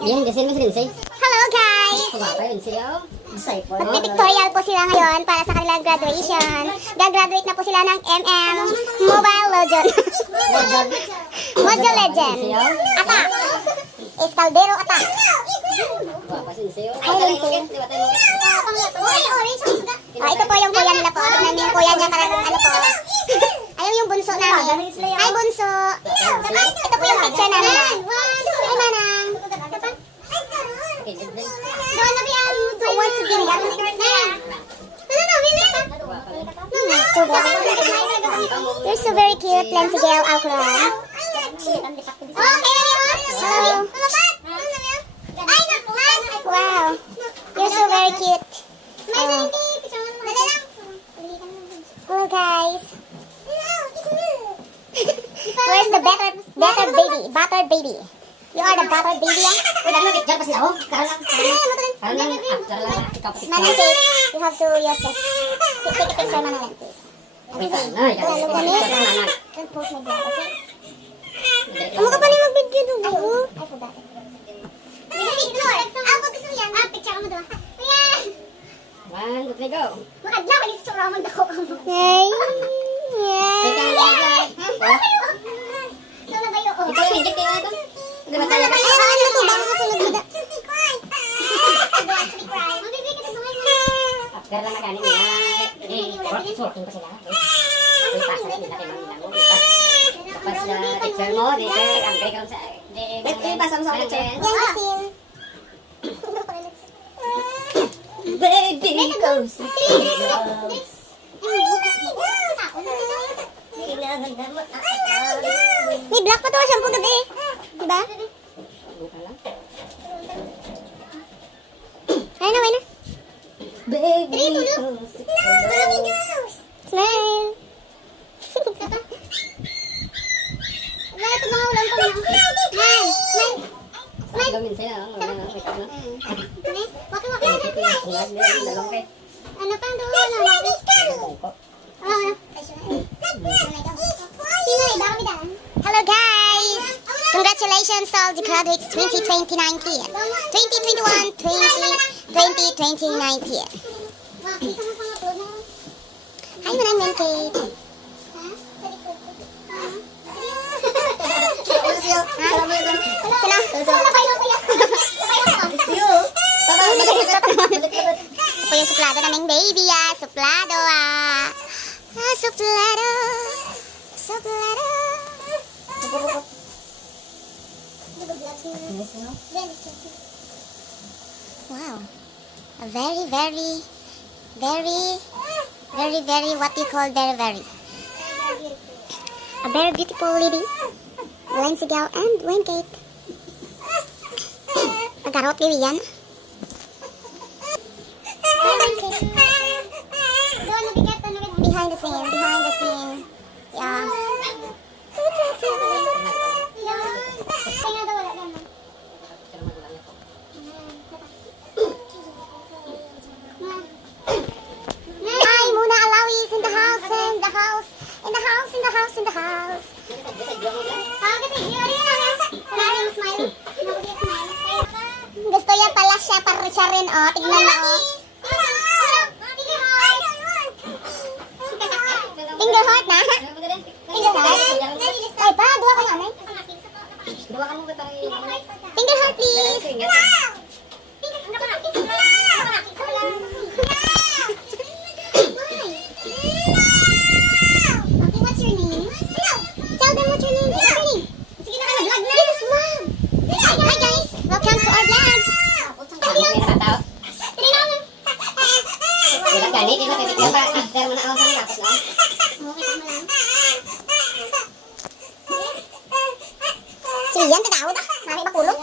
Yan, kasi mo si Lindsay. Hello guys! Kumapa yun siya. Disciple. Magpipictorial po sila ngayon para sa kanilang graduation. Gagraduate na po sila ng MM Mobile Legend. Mobile Legend. Attack! Escaldero Attack. Kumapa si Lindsay. Ay, Lindsay. Ito po yung kuya nila po. Tignan niyo yung kuya niya karang ano po. Ayun yung bunso namin. Hi bunso. Ito po yung picture namin. Hi manang. Doon na biyan. Once again, yan. You're so very cute, Lensigel Alcoran. Wow. You're so very cute. Hello guys. Where's the better baby? Butter baby. You are the butter baby. Manang, you have to use this. Take a picture, Manang, please. Don't post my vlog, okay? Ano ka pa rin mag-video doon? I forgot. Picture ka mo doon. One, two, three, go. Makadla, kalis sa ramon dako ka mo. Yay! Ito na ba yun? Ito yung inject kayo ito? Hindi ba tayo? Ay, naman na ito. Baka kasunod mo na. After lang na kanin nila. Sorting pa sila. Ipasa na nila kay Mami Lango. Tapos na teacher mo, teacher. Ang background sa... Ipasa mo sa teacher. Yan kasi. Baby goes to May black pa to. Shampoo gabi. Diba? Ayun na, ayun na. Baby goes to Smile. Wala ito mga ulan pa na. Smile. Smile. Gamin sa'yo. Wait up na. Waki. Ano pa doon? Hello guys! Congratulations to all the graduates 2020-19. 2021, 2020-2019. Hi, Manang Kate. Ito yung suplado naming baby ah. Suplado ah. Ah, suplado. Suplado. Wow. A very, what do you call very? A very beautiful lady. Lensigel and Wayne Kate. Pagkarot kayo yan. Behind the scene. Yeah. Hi, Muna Alawi is in the house. Gusto yan pala siya para siya rin, oh. Tignan mo, oh. Finger heart na? Finger heart? Ay pa, dua ka namin. Finger heart, please. Okay, what's your name? Tell them what your name is. What's your name? This is Mom. Hi guys, welcome to our vlog. Sige yan, tadawad ah. Mami makulong.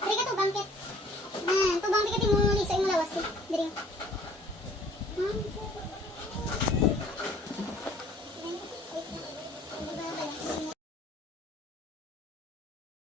Dari ka to bangkit. To bangkit mo sa imong lawas. Diri.